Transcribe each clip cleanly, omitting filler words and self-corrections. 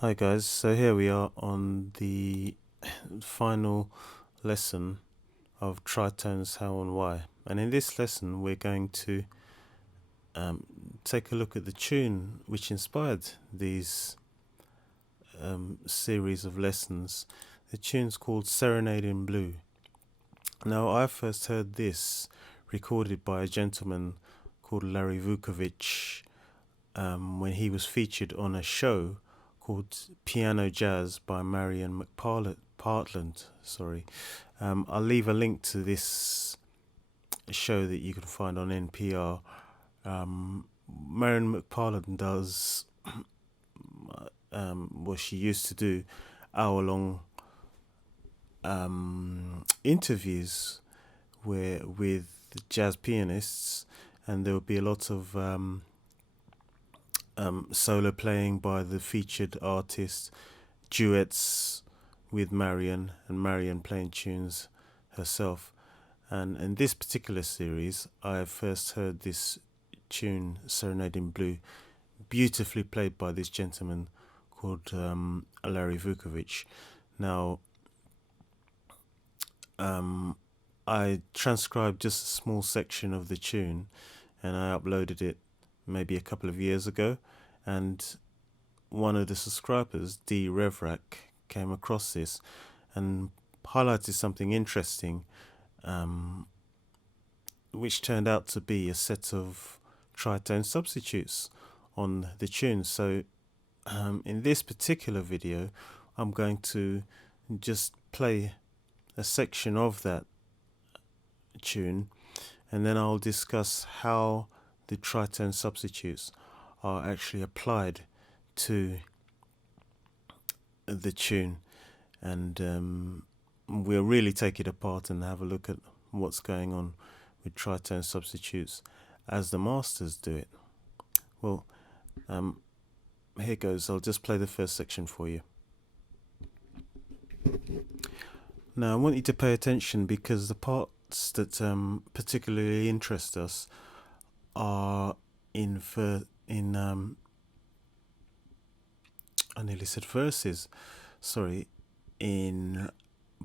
Hi guys, so here we are on the final lesson of Tritones How and Why, and in this lesson we're going to take a look at the tune which inspired these series of lessons. The tune's called Serenade in Blue. Now I first heard this recorded by a gentleman called Larry Vucovich when he was featured on a show called Piano Jazz by Marian McPartland. I'll leave a link to this show that you can find on NPR. Marian McPartland does what she used to do, hour-long interviews with jazz pianists, and there will be a lot of solo playing by the featured artist, duets with Marian, and Marian playing tunes herself. And in this particular series, I first heard this tune, Serenade in Blue, beautifully played by this gentleman called Larry Vucovich. Now, I transcribed just a small section of the tune, and I uploaded it maybe a couple of years ago, and one of the subscribers, D. Revrak, came across this and highlighted something interesting, which turned out to be a set of tritone substitutes on the tune. So in this particular video, I'm going to just play a section of that tune, and then I'll discuss how the tritone substitutes are actually applied to the tune, and we'll really take it apart and have a look at what's going on with tritone substitutes as the masters do it. Well, here goes. I'll just play the first section for you. Now I want you to pay attention, because the parts that particularly interest us are I nearly said verses, in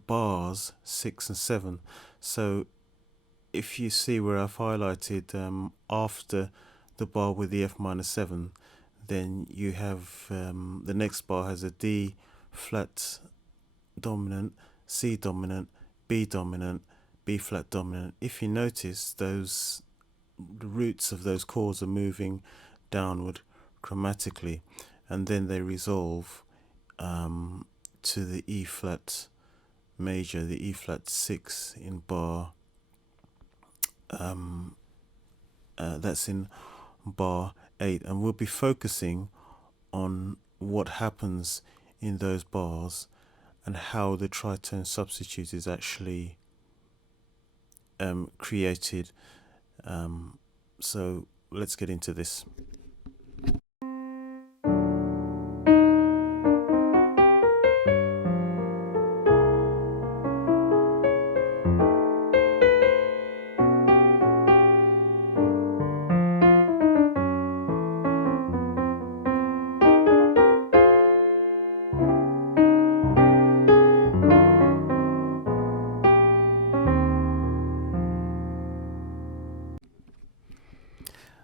bars 6 and 7. So if you see where I've highlighted after the bar with the F minor 7, then you have the next bar has a D flat dominant, C dominant, B dominant, B flat dominant. If you notice, the roots of those chords are moving downward chromatically, and then they resolve to the E flat major, the E flat 6 in bar. That's in bar 8, and we'll be focusing on what happens in those bars and how the tritone substitute is actually created. So let's get into this.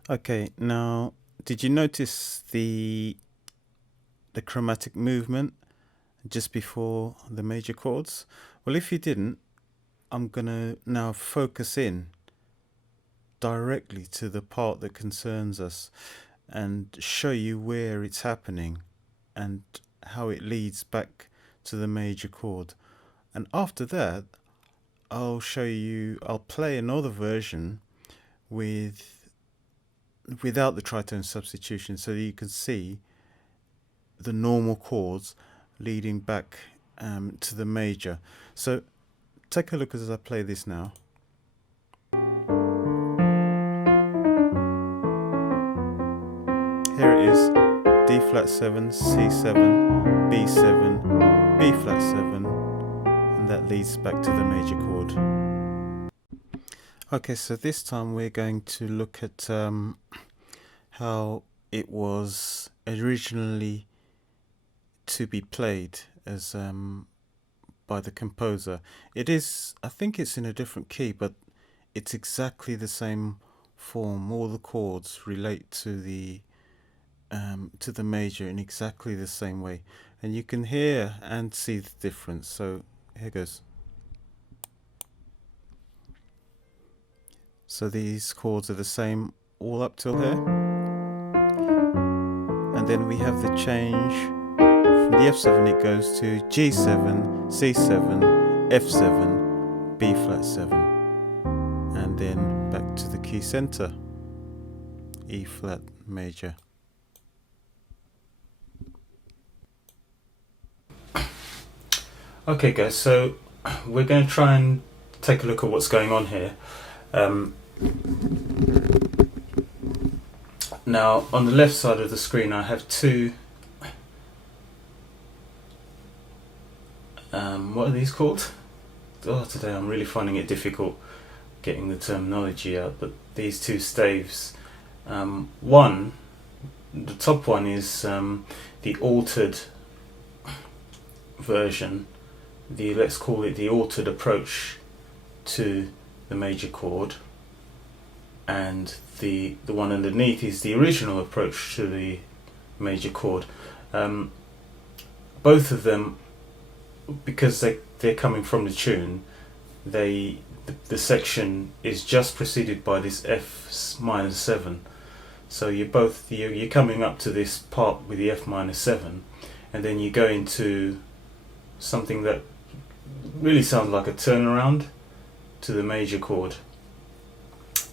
Okay, now did you notice the chromatic movement just before the major chords? Well, if you didn't, I'm gonna now focus in directly to the part that concerns us and show you where it's happening and how it leads back to the major chord. And after that, I'll play another version without the tritone substitution, so that you can see the normal chords leading back to the major. So take a look as I play this now. Here it is: D flat 7, C7, B7, B flat 7, and that leads back to the major chord. Okay, so this time we're going to look at how it was originally to be played as by the composer. It is, I think it's in a different key, but it's exactly the same form. All the chords relate to the major in exactly the same way, and you can hear and see the difference. So here goes. So these chords are the same all up till here, and then we have the change from the F7. It goes to G7, C7, F7, B flat 7, and then back to the key center, E flat major. Okay guys, so we're going to try and take a look at what's going on here. Now on the left side of the screen I have two, what are these called? Oh, today I'm really finding it difficult getting the terminology out, but these two staves. One, the top one is the altered version, let's call it the altered approach to the major chord, and the one underneath is the original approach to the major chord. Both of them, because they're coming from the tune, the section is just preceded by this F minor 7. So you're coming up to this part with the F minor 7, and then you go into something that really sounds like a turnaround to the major chord,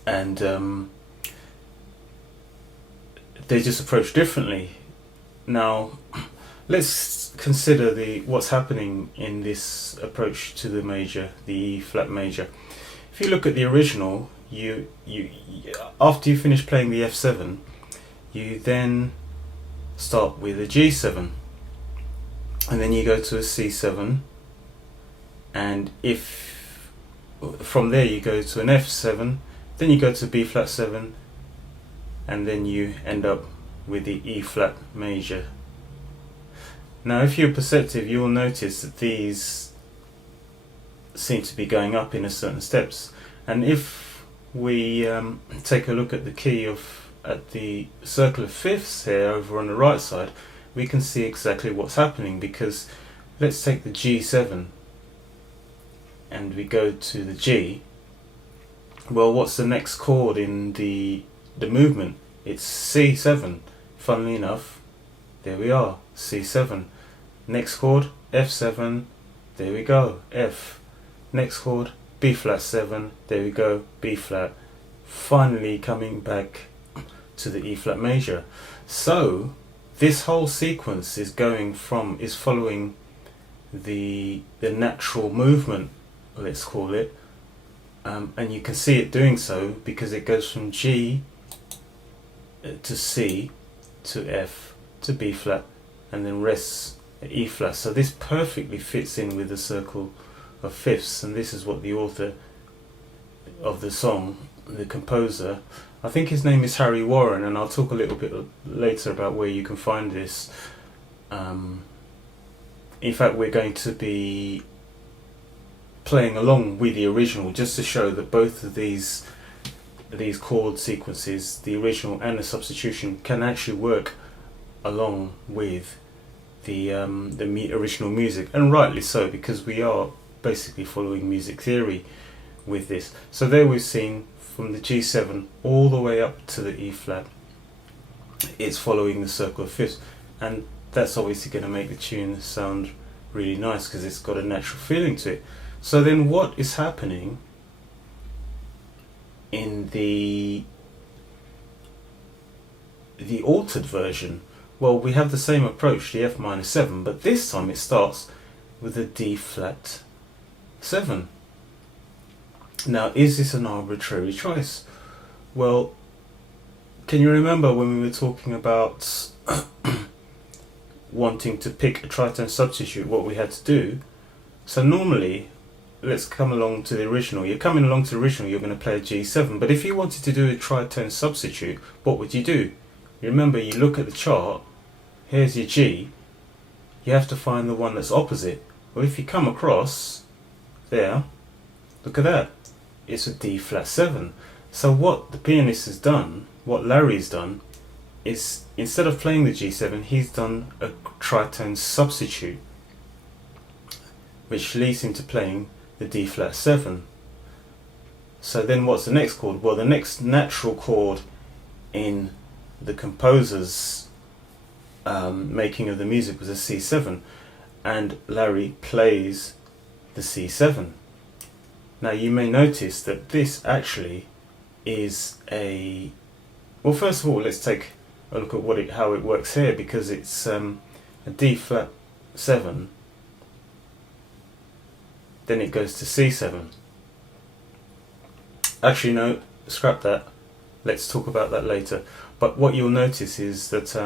and they just approach differently. Now let's consider what's happening in this approach to the major, the E flat major. If you look at the original, you after you finish playing the F7, you then start with a G7, and then you go to a C7, and if from there you go to an F7, then you go to B flat 7, and then you end up with the E flat major. Now if you're perceptive, you will notice that these seem to be going up in a certain steps, and if we take a look at the key at the circle of fifths here over on the right side, we can see exactly what's happening, because let's take the G7 and we go to the G. Well, what's the next chord in the movement? It's C7. Funnily enough, there we are, C7. Next chord, F7, there we go, F. Next chord, B flat 7, there we go, B flat. Finally coming back to the E flat major. So this whole sequence is following the natural movement, let's call it, and you can see it doing so because it goes from G to C to F to B flat and then rests at E flat. So this perfectly fits in with the circle of fifths, and this is what the author of the song, the composer, I think his name is Harry Warren, and I'll talk a little bit later about where you can find this. In fact, we're going to be playing along with the original just to show that both of these chord sequences, the original and the substitution, can actually work along with the original music, and rightly so, because we are basically following music theory with this. So there we've seen from the G7 all the way up to the E flat, it's following the circle of fifths, and that's obviously going to make the tune sound really nice because it's got a natural feeling to it. So then what is happening in the altered version? Well, we have the same approach, the F minor 7, but this time it starts with a D flat 7. Now, is this an arbitrary choice? Well, can you remember when we were talking about wanting to pick a tritone substitute, what we had to do? So normally, let's come along to the original. You're coming along to the original, you're going to play a G7, but if you wanted to do a tritone substitute, what would you do? You remember, you look at the chart, here's your G, you have to find the one that's opposite. Well, if you come across there, look at that, it's a D flat 7. So what the pianist has done, what Larry's done, is instead of playing the G7, he's done a tritone substitute, which leads him to playing the D flat 7. So then what's the next chord? Well, the next natural chord in the composer's making of the music was a C7, and Larry plays the C7. Now you may notice that this actually is a, well, first of all, let's take a look at how it works here, because it's a D flat 7, then it goes to C7. Actually no, scrap that, let's talk about that later. But what you'll notice is that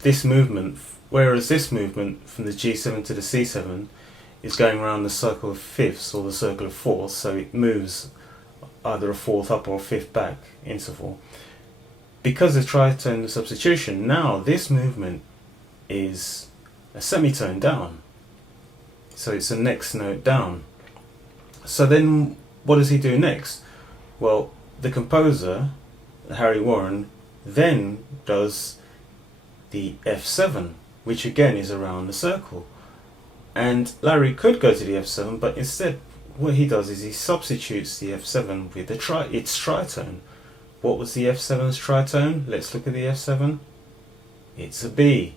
this movement, whereas this movement from the G7 to the C7 is going around the circle of fifths or the circle of fourths, so it moves either a fourth up or a fifth back interval. Because of tritone substitution, now this movement is a semitone down, so it's a next note down. So then what does he do next? Well, the composer, Harry Warren, then does the F7, which again is around the circle. And Larry could go to the F7, but instead what he does is he substitutes the F7 with its tritone. What was the F7's tritone? Let's look at the F7. It's a B.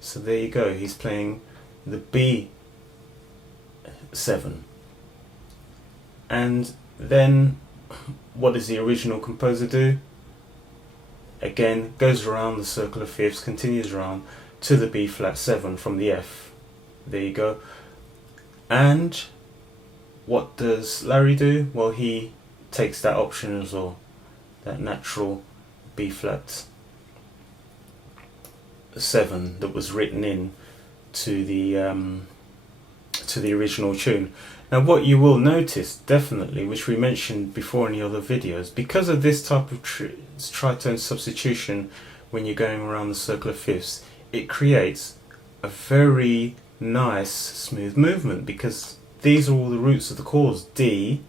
So there you go, he's playing the B7. And then what does the original composer do? Again, goes around the circle of fifths, continues around to the B flat 7 from the F. There you go. And what does Larry do? Well, he takes that option as well, that natural B flat 7 that was written in to the original tune. Now what you will notice definitely, which we mentioned before in the other videos, because of this type of tritone substitution, when you're going around the circle of fifths, it creates a very nice smooth movement, because these are all the roots of the chords: D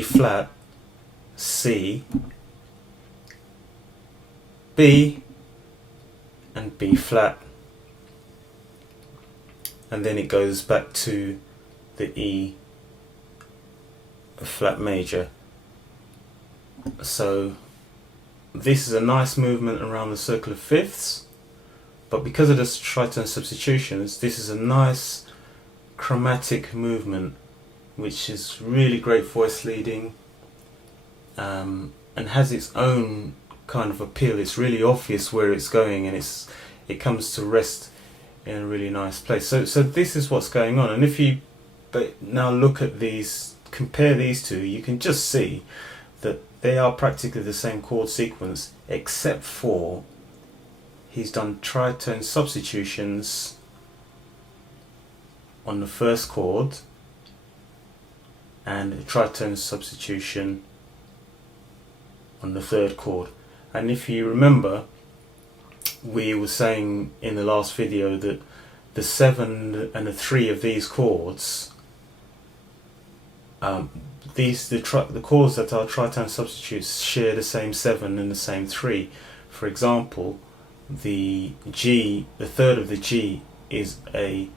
flat, C, B, and B flat, and then it goes back to the E flat major. So this is a nice movement around the circle of fifths, but because of the tritone substitutions, this is a nice chromatic movement, which is really great voice leading, and has its own kind of appeal. It's really obvious where it's going, and it comes to rest in a really nice place. So this is what's going on. And if you now look at these, compare these two, you can just see that they are practically the same chord sequence, except for he's done tritone substitutions on the first chord and a tritone substitution on the third chord. And if you remember, we were saying in the last video that the 7 and the 3 of these chords, the chords that are tritone substitutes share the same 7 and the same 3. For example, the G, the third of the G is a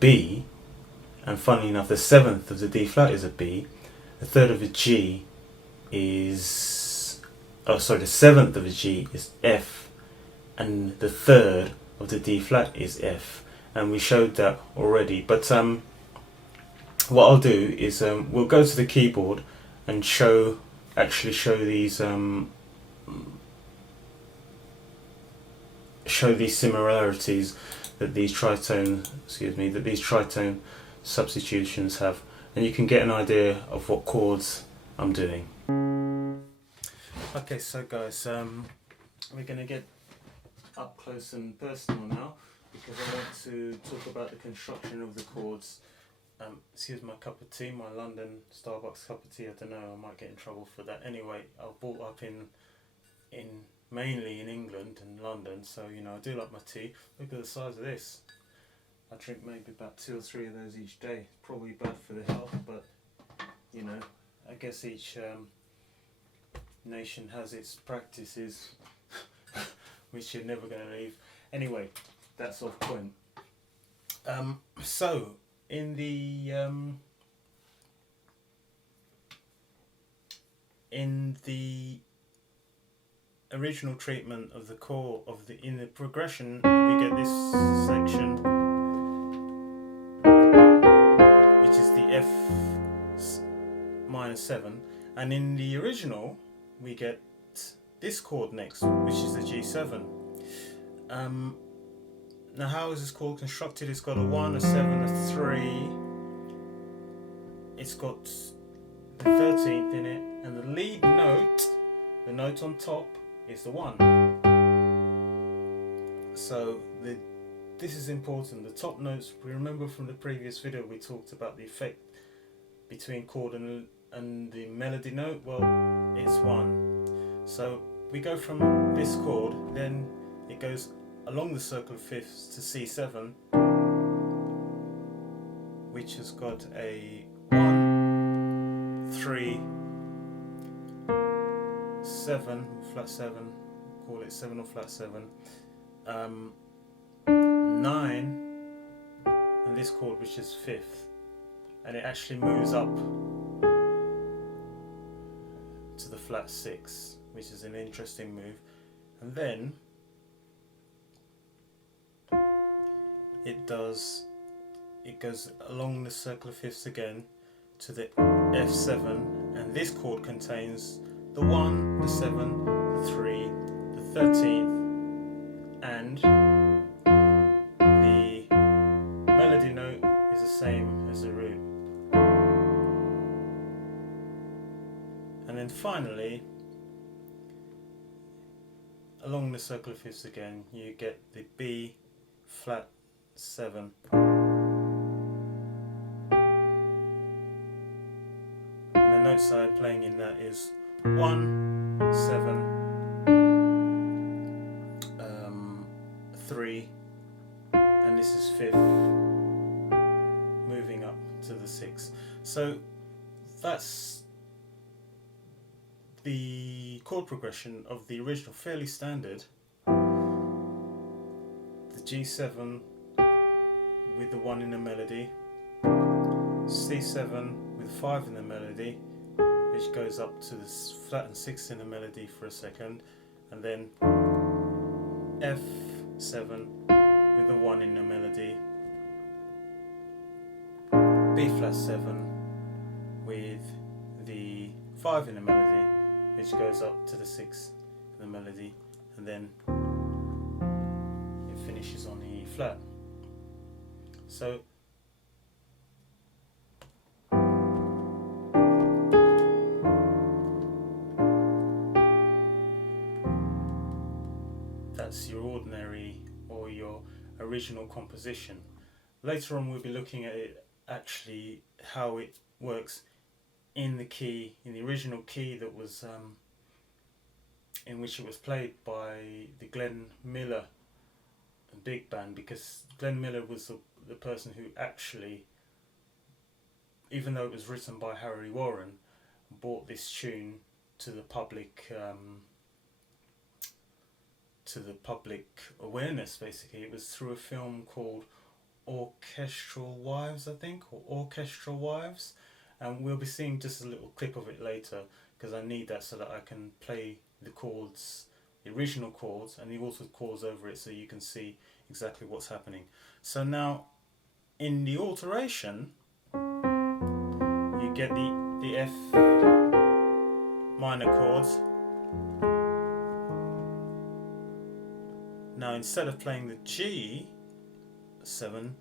B, and funnily enough the 7th of the D flat is a B. The third of the G is, the 7th of the G is F, and the third of the D flat is F, and we showed that already. But what I'll do is we'll go to the keyboard and show these similarities that these tritone substitutions have, and you can get an idea of what chords I'm doing. Okay, so guys, we're going to get up close and personal now, because I want to talk about the construction of the chords. Excuse my cup of tea, my London Starbucks cup of tea. I don't know, I might get in trouble for that. Anyway, I bought up in mainly in England and London, so you know I do like my tea. Look at the size of this. I drink maybe about 2 or 3 of those each day. Probably bad for the health, but you know, I guess each nation has its practices which you're never going to leave. Anyway, that's off point. So in the original treatment of the chord in the progression, we get this section, which is the F minor 7, and in the original we get this chord next, which is the G7. Now how is this chord constructed? It's got a 1, a 7, a 3, it's got the 13th in it, and the lead note, the note on top, is the 1. So this is important. The top notes, we remember from the previous video we talked about the effect between chord and the melody note. Well, it's 1. So we go from this chord, then it goes along the circle of fifths to C7, which has got a 1, 3, 7, flat 7, call it 7 or flat 7, 9, and this chord which is 5th, and it actually moves up to the flat 6, which is an interesting move, and then it goes along the circle of fifths again to the F7, and this chord contains the 1, the 7, the 3, the 13th, and the melody note is the same as the root. And then finally, along the circle of fifths again, you get the B flat 7. And the notes I'm playing in that is 1, 7, 3, and this is 5th, moving up to the 6th. So that's the chord progression of the original, fairly standard. The G7 with the 1 in the melody, C7 with 5 in the melody, which goes up to the flat and 6th in the melody for a second, and then F7 with the 1 in the melody, B flat 7 with the 5 in the melody, which goes up to the 6th in the melody, and then it finishes on the E flat. So that's your ordinary or your original composition. Later on we'll be looking at it, actually how it works in the key, in the original key that was in which it was played by the Glenn Miller big band, because Glenn Miller was the person who actually, even though it was written by Harry Warren, brought this tune to the public awareness. Basically, it was through a film called Orchestral Wives, I think, or Orchestra Wives, and we'll be seeing just a little clip of it later, because I need that so that I can play the chords, the original chords, and the altered chords over it, so you can see exactly what's happening. So now in the alteration you get the F minor chords. Now instead of playing the G7,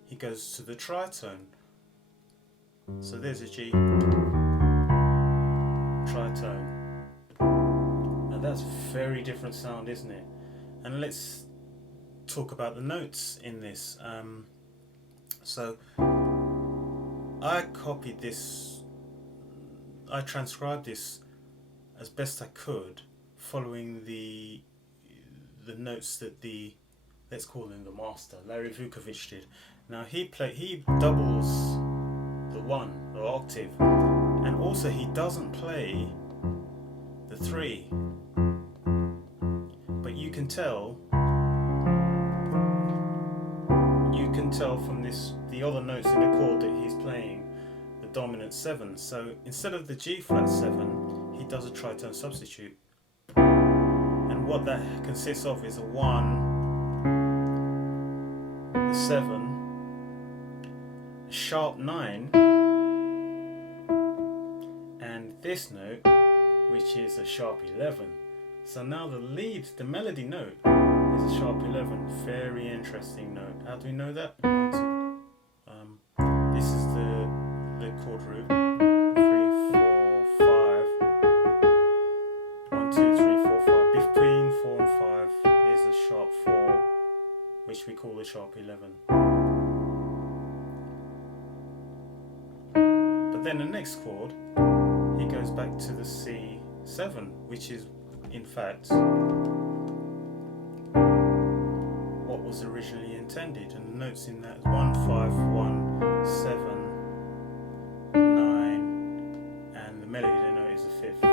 he goes to the tritone. So there's a G tritone. Now that's very different sound, isn't it? And let's talk about the notes in this. So I copied this, I transcribed this as best I could, following the the notes that the, let's call him the master, Larry Vucovich did. Now he doubles the 1, the octave, and also he doesn't play the 3. But you can tell from the other notes in the chord that he's playing the dominant 7. So instead of the G flat 7, he does a tritone substitute. And what that consists of is a 1, a 7, a sharp 9, and this note, which is a sharp 11. So now the melody note is a sharp 11. Very interesting note. How do we know that? This is the chord root. 3, 4, 5. 1, 2, 3, 4, 5. Between 4 and 5 is a sharp 4, which we call the sharp 11. But then the next chord, he goes back to the C7, which is in fact what was originally intended, and the notes in that is 1, 5, 1, 7, 9, and the melody note is a 5th.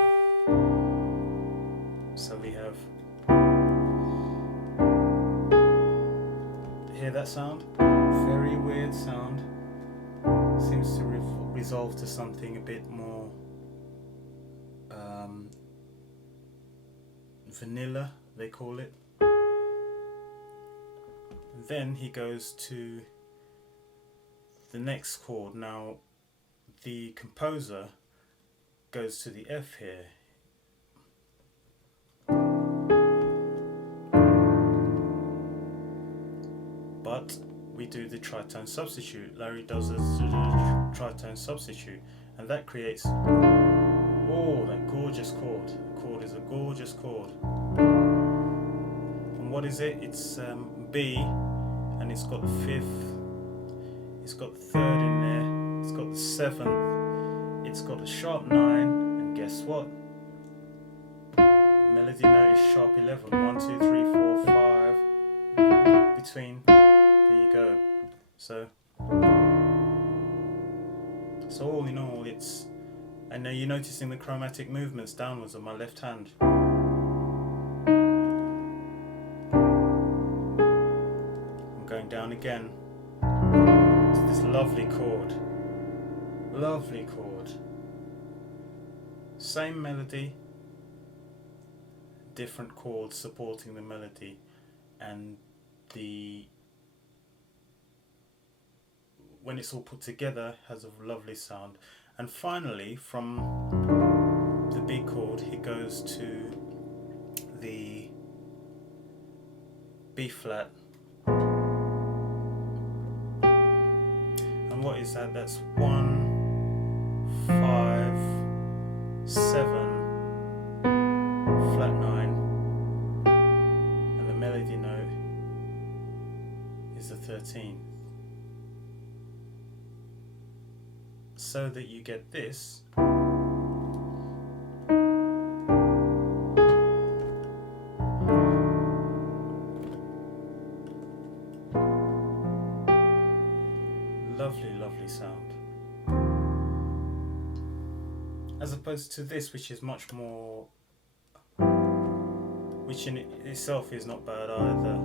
So we have, hear that sound? Very weird sound. Seems to resolve to something a bit more vanilla, they call it. Then he goes to the next chord. Now the composer goes to the F here. But we do the tritone substitute. Larry does a tritone substitute, and that creates, oh, that gorgeous chord. The chord is a gorgeous chord. And what is it? It's B, and it's got the 5th, it's got the 3rd in there, it's got the 7th, it's got a sharp 9, and guess what? The melody note is sharp 11. 1, 2, 3, 4, 5. Between, there you go. So all in all, it's, and now you're noticing the chromatic movements downwards on my left hand. I'm going down again to this lovely chord. Lovely chord. Same melody, different chords supporting the melody, and when it's all put together has a lovely sound. And finally, from the B chord, he goes to the B flat. And what is that? That's 1, 5, 7, flat 9, and the melody note is the 13th. So that you get this. Lovely, lovely sound. As opposed to this, which is much more, which in itself is not bad either.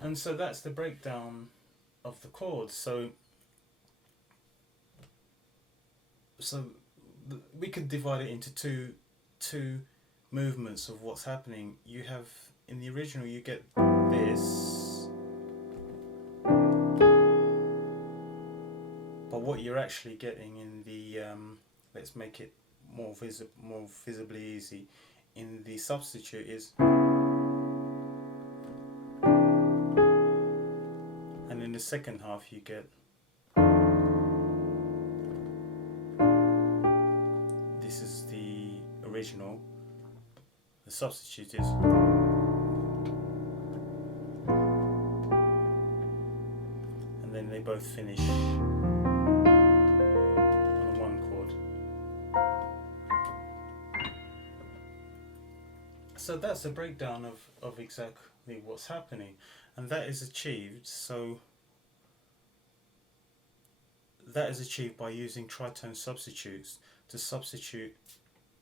And so that's the breakdown of the chords. So we could divide it into two movements of what's happening. You have, in the original, you get this, but what you're actually getting in the let's make it more visibly easy, in the substitute is, and in the second half you get, this is the original, the substitute is, both finish on one chord. So that's a breakdown of exactly what's happening, and that is achieved. So that is achieved by using tritone substitutes to substitute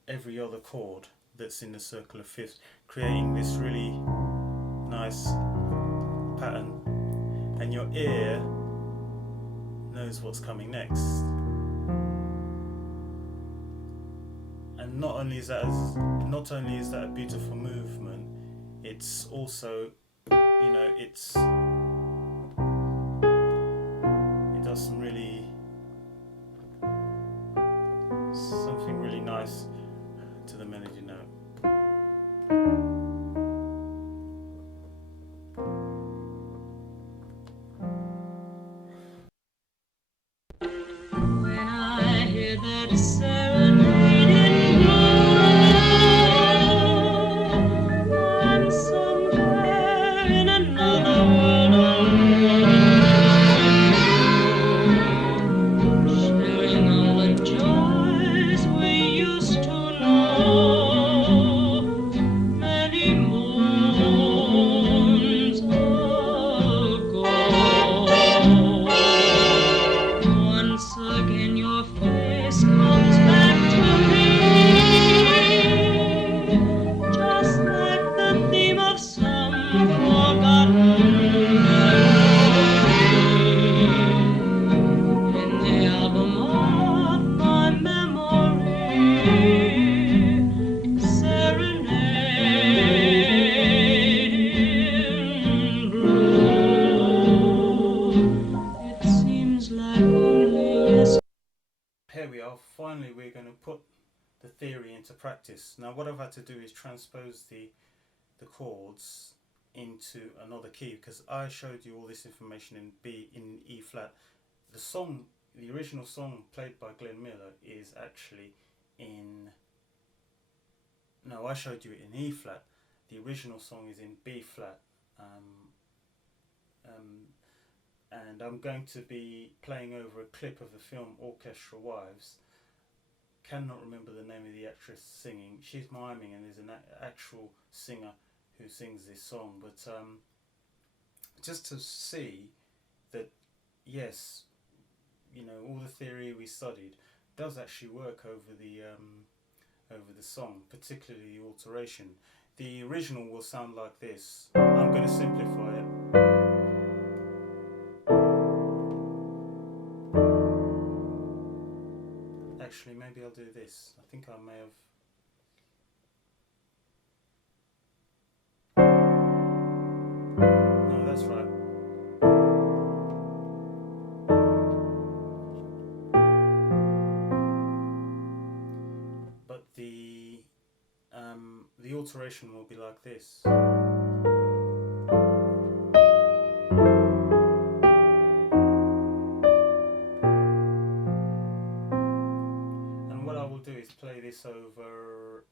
every other chord that's in the circle of fifths, creating this really nice pattern, and your ear knows what's coming next. And not only is that a beautiful movement, it's also, you know, it does something really nice to the melody note. When I hear that serenade in blue, I'm somewhere in another world alone, sharing all the joys we used to know many moons ago. Once again your face comes back to me, just like the theme of some forgotten melody in the album of my memory. Serenade in blue. It seems like only yesterday. Here we are, finally we're going to put the theory into practice. Now what I've had to do is transpose the chords into another key, because I showed you all this information in E flat. The original song played by Glenn Miller is actually I showed you it in E flat. The original song is in B flat. And I'm going to be playing over a clip of the film Orchestra Wives. Cannot remember the name of the actress singing. She's miming, and there's an actual singer who sings this song. But just to see that, yes, you know, all the theory we studied does actually work over the song, particularly the alteration. The original will sound like this. I'm going to simplify it. Actually, maybe I'll do this. I think I may have... No, that's right. But the alteration will be like this. Play this over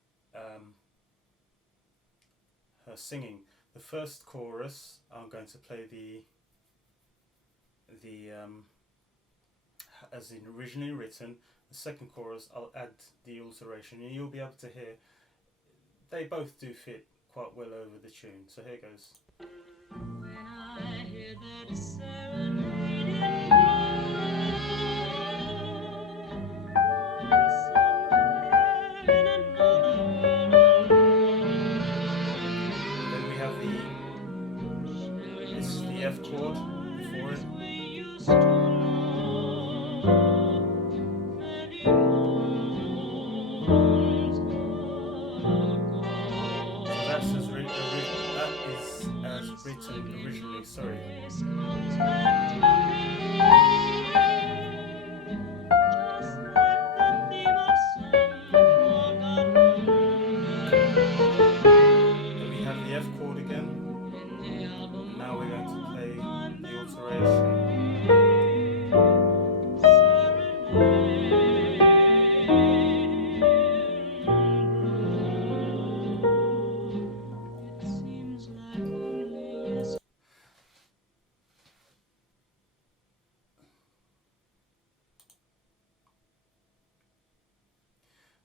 her singing. The first chorus, I'm going to play the as in originally written. The second chorus, I'll add the alteration, and you'll be able to hear they both do fit quite well over the tune. So here goes. When I hear that serenade in Then we have this is the F chord before it. That is as written originally, sorry.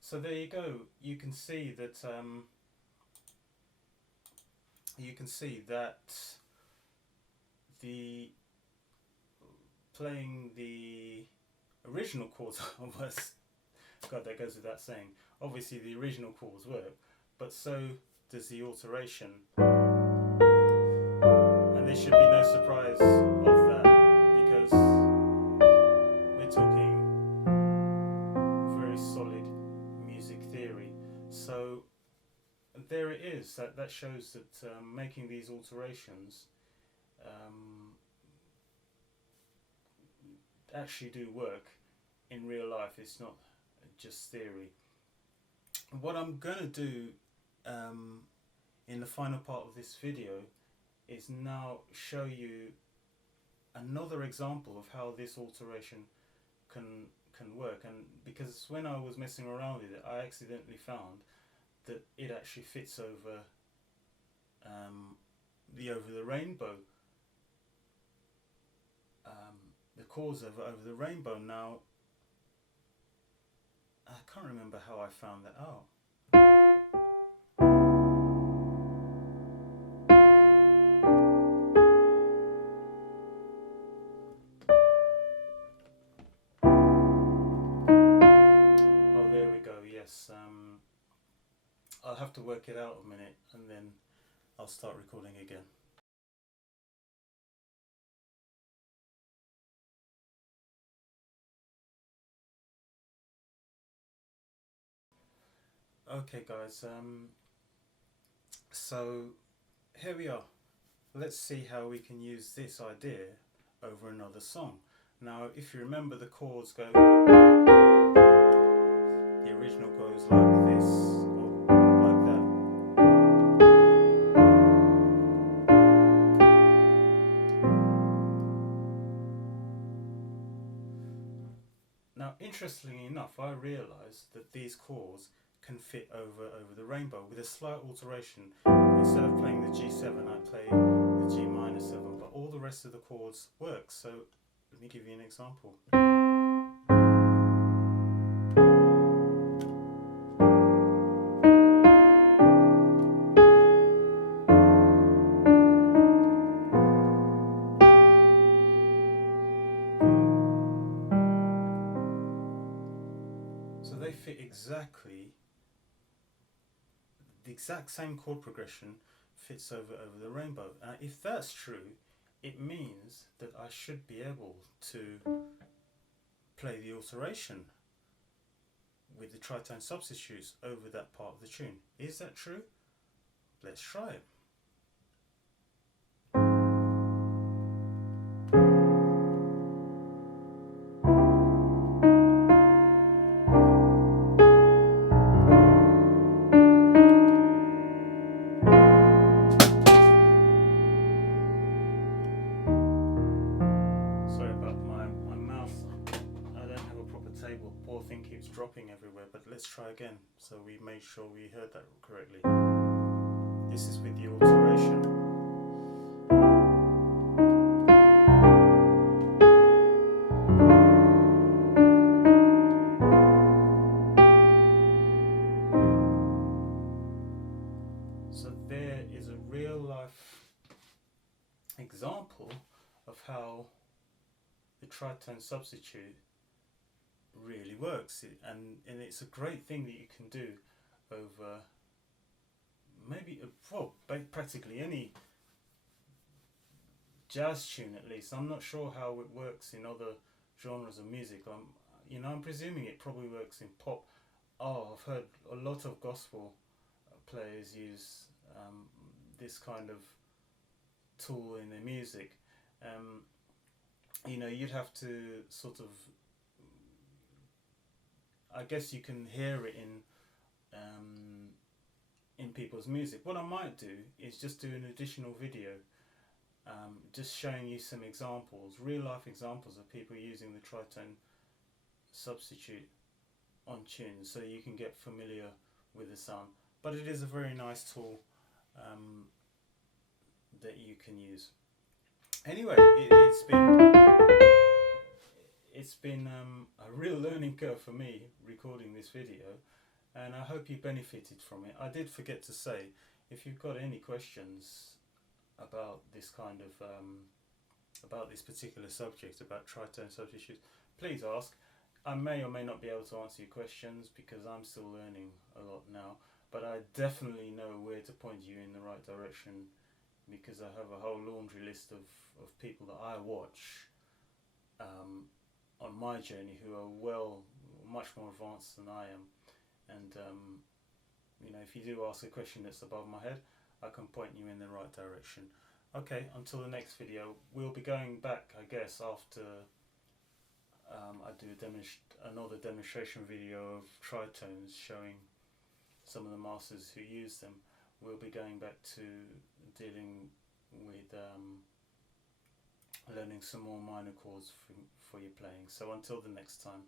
So there you go. You can see that the playing the original chords was, God, that goes without saying. Obviously the original chords work, but so does the alteration. And there should be no surprise of that, because we're talking very solid music theory. So there it is. That shows that making these alterations actually do work in real life. It's not just theory. What I'm gonna do in the final part of this video is now show you another example of how this alteration can work, and because when I was messing around with it, I accidentally found that it actually fits over the Over the Rainbow, the chords over the rainbow. Now I can't remember how I found that out. Oh, there we go. Yes, I'll have to work it out a minute, and then I'll start recording again. Okay guys, so here we are. Let's see how we can use this idea over another song. Now if you remember, the chords go, the original goes like this, or like that. Now interestingly enough, I realised that these chords can fit over the rainbow with a slight alteration. Instead of playing the G7, I play the G minor 7, but all the rest of the chords work. So let me give you an example. So they fit exactly. The exact same chord progression fits over the rainbow. If that's true, it means that I should be able to play the alteration with the tritone substitutes over that part of the tune. Is that true? Let's try it. Dropping everywhere, but let's try again so we made sure we heard that correctly. This is with the alteration. So there is a real life example of how the tritone substitute really works, and it's a great thing that you can do over maybe practically any jazz tune. At least I'm not sure how it works in other genres of music. I'm presuming it probably works in pop. I've heard a lot of gospel players use this kind of tool in their music. You'd have to sort of, I guess you can hear it in people's music. What I might do is just do an additional video just showing you some examples, real life examples of people using the tritone substitute on tunes, so you can get familiar with the sound. But it is a very nice tool that you can use. Anyway, it's been a real learning curve for me recording this video. and I hope you benefited from it. I did forget to say, if you've got any questions about this kind of about this particular subject, about tritone substitutes, please ask. I may or may not be able to answer your questions because I'm still learning a lot now, but I definitely know where to point you in the right direction, because I have a whole laundry list of people that I watch on my journey who are much more advanced than I am. And you know, if you do ask a question that's above my head, I can point you in the right direction. Okay, until the next video, we'll be going back, I guess, after I do another demonstration video of tritones showing some of the masters who use them. We'll be going back to dealing with learning some more minor chords for your playing. So until the next time.